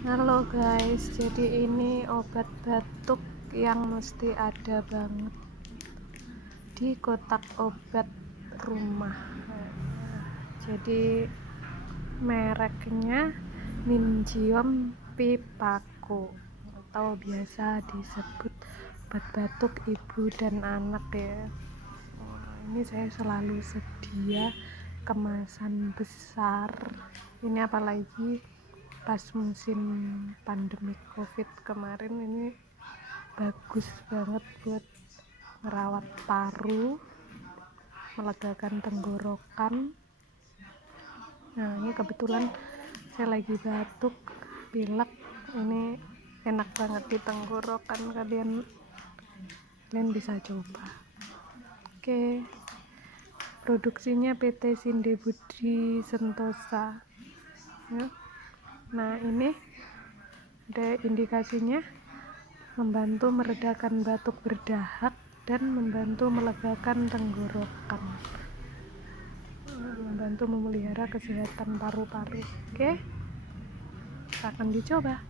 Halo guys, jadi ini obat batuk yang mesti ada banget di kotak obat rumah. Jadi mereknya Minjiom Pipaku atau biasa disebut obat batuk ibu dan anak ya. Ini saya selalu sedia kemasan besar. Ini apalagi pas musim pandemi COVID kemarin, ini bagus banget buat merawat paru, melegakan tenggorokan. Nah, ini kebetulan saya lagi batuk, pilek, ini enak banget di tenggorokan. Kalian bisa coba. Oke, produksinya PT Sinde Budi Sentosa ya. Nah, ini ada indikasinya, membantu meredakan batuk berdahak dan membantu melegakan tenggorokan, membantu memelihara kesehatan paru-paru. Oke, akan dicoba.